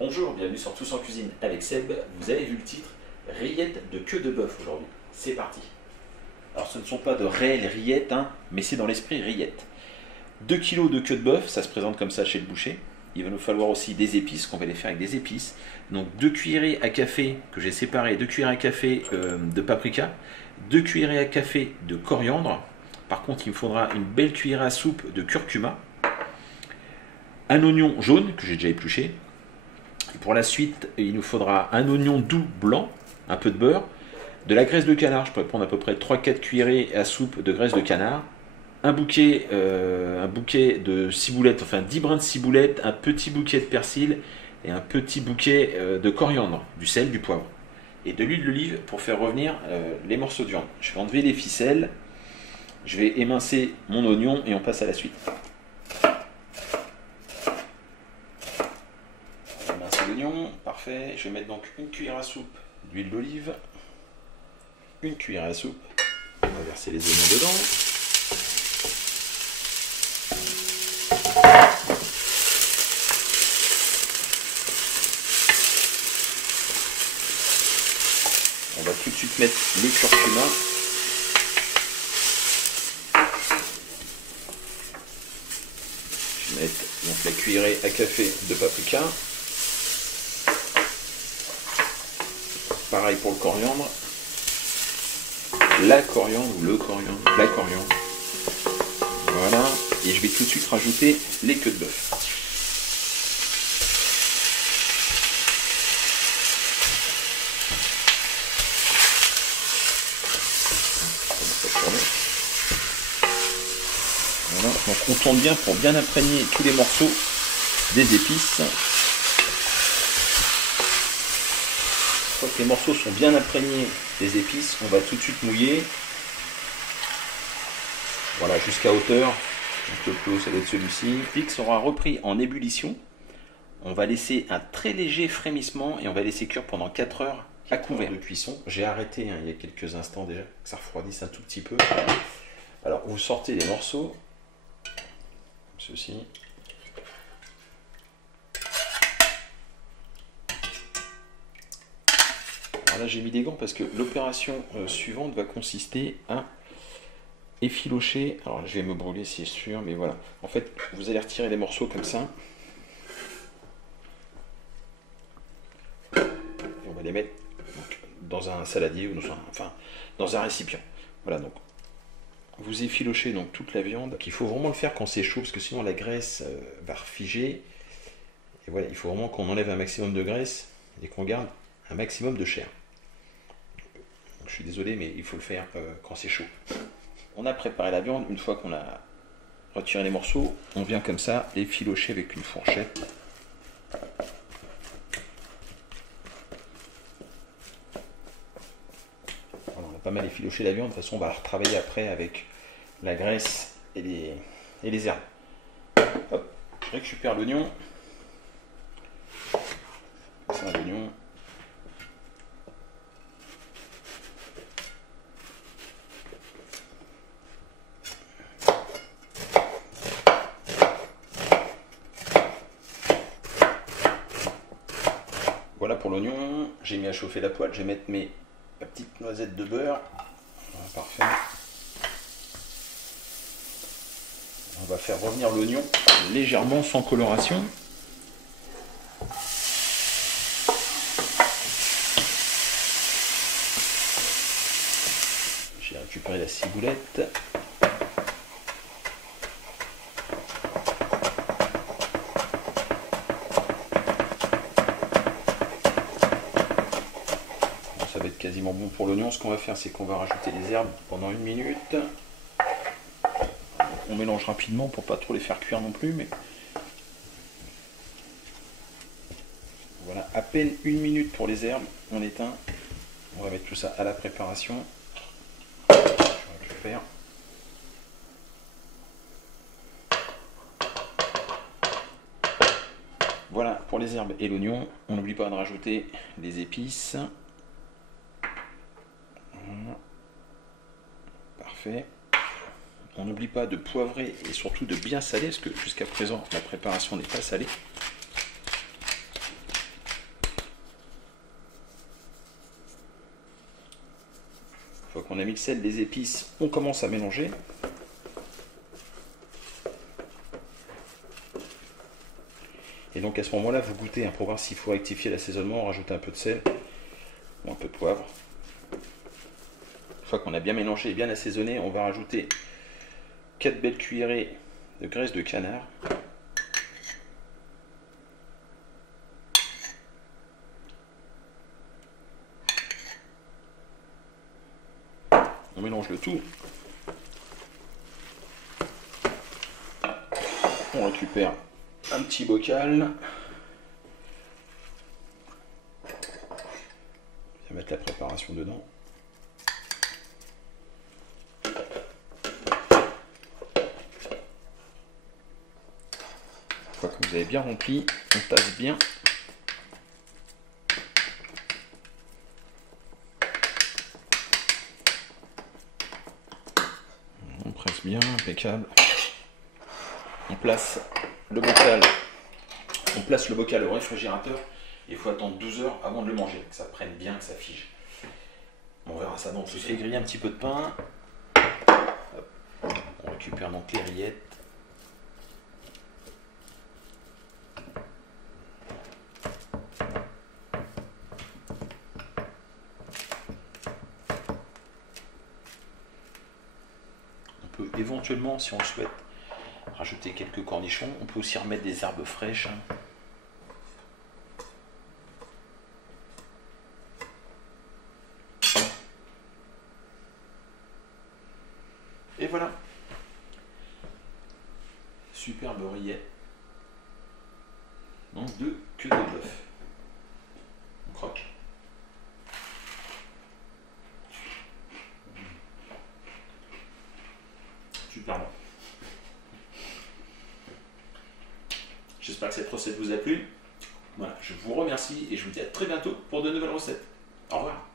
Bonjour, bienvenue sur Tous en Cuisine avec Seb. Vous avez vu le titre, rillettes de queue de bœuf aujourd'hui. C'est parti. Alors ce ne sont pas de réelles rillettes, mais c'est dans l'esprit rillettes. 2 kg de queue de bœuf, ça se présente comme ça chez le boucher. Il va nous falloir aussi des épices, qu'on va les faire avec des épices. Donc 2 cuillerées à café que j'ai séparées, 2 cuillerées à café de paprika, 2 cuillerées à café de coriandre. Par contre, il me faudra une belle cuillerée à soupe de curcuma. Un oignon jaune que j'ai déjà épluché. Et pour la suite, il nous faudra un oignon doux blanc, un peu de beurre, de la graisse de canard. Je pourrais prendre à peu près 3-4 cuillerées à soupe de graisse de canard. Un bouquet de ciboulette, enfin 10 brins de ciboulette, un petit bouquet de persil et un petit bouquet de coriandre, du sel, du poivre. Et de l'huile d'olive pour faire revenir les morceaux de viande. Je vais enlever les ficelles, je vais émincer mon oignon et on passe à la suite. Émincer l'oignon, parfait. Je vais mettre donc une cuillère à soupe d'huile d'olive, une cuillère à soupe. On va verser les oignons dedans. On va tout de suite mettre le curcuma. Je vais mettre donc la cuillerée à café de paprika. Pareil pour le coriandre. La coriandre ou le coriandre. La coriandre. Voilà. Et je vais tout de suite rajouter les queues de bœuf. Voilà. Donc on tourne bien pour bien imprégner tous les morceaux des épices. Une fois que les morceaux sont bien imprégnés des épices, on va tout de suite mouiller. Voilà, jusqu'à hauteur. Donc le plus haut, ça va être celui-ci. Le pic sera repris en ébullition. On va laisser un très léger frémissement et on va laisser cuire pendant 4 heures à couvert de cuisson. J'ai arrêté il y a quelques instants déjà, que ça refroidisse un tout petit peu. Alors vous sortez les morceaux, comme ceci. Alors là j'ai mis des gants parce que l'opération suivante va consister à effilocher. Alors je vais me brûler c'est sûr, mais voilà. En fait vous allez retirer les morceaux comme ça. Et on va les mettre donc, dans un saladier ou dans un récipient. Voilà, donc vous effilochez donc toute la viande. Il faut vraiment le faire quand c'est chaud parce que sinon la graisse va refiger. Et voilà, il faut vraiment qu'on enlève un maximum de graisse et qu'on garde un maximum de chair. Donc, je suis désolé, mais il faut le faire quand c'est chaud. On a préparé la viande. Une fois qu'on a retiré les morceaux, on vient comme ça effilocher avec une fourchette. Voilà, on a pas mal effiloché la viande. De toute façon, on va retravailler après avec la graisse et les herbes. Hop, je récupère l'oignon. Ça, l'oignon. Voilà pour l'oignon. J'ai mis à chauffer la poêle. Je vais mettre ma petite noisette de beurre. Voilà, parfait. On va faire revenir l'oignon légèrement sans coloration. J'ai récupéré la ciboulette. Ça va être quasiment bon pour l'oignon. Ce qu'on va faire, c'est qu'on va rajouter les herbes pendant 1 minute. On mélange rapidement pour pas trop les faire cuire non plus, mais voilà, à peine 1 minute pour les herbes. On éteint. On va mettre tout ça à la préparation. Je récupère. Voilà pour les herbes et l'oignon. On n'oublie pas de rajouter des épices. Voilà. Parfait. On n'oublie pas de poivrer et surtout de bien saler, parce que jusqu'à présent la préparation n'est pas salée. qu'on a mis le sel, les épices, on commence à mélanger. Et donc à ce moment-là, vous goûtez pour voir s'il faut rectifier l'assaisonnement, rajouter un peu de sel ou un peu de poivre. Une fois qu'on a bien mélangé et bien assaisonné, on va rajouter 4 belles cuillerées de graisse de canard. On mélange le tout. On récupère un petit bocal. On va mettre la préparation dedans. Une fois que vous avez bien rempli, on tasse bien. On presse bien, impeccable. On place le bocal au réfrigérateur. Il faut attendre 12 heures avant de le manger, que ça prenne bien, que ça fige. On verra ça dans tout ça. Je fais griller un petit peu de pain. Hop. On récupère donc les rillettes. On peut éventuellement, si on le souhaite, rajouter quelques cornichons. On peut aussi remettre des herbes fraîches. Et voilà. Superbe rillette. Donc de queue de bœuf. On croque. Super bon. J'espère que cette recette vous a plu. Voilà, je vous remercie et je vous dis à très bientôt pour de nouvelles recettes. Au revoir.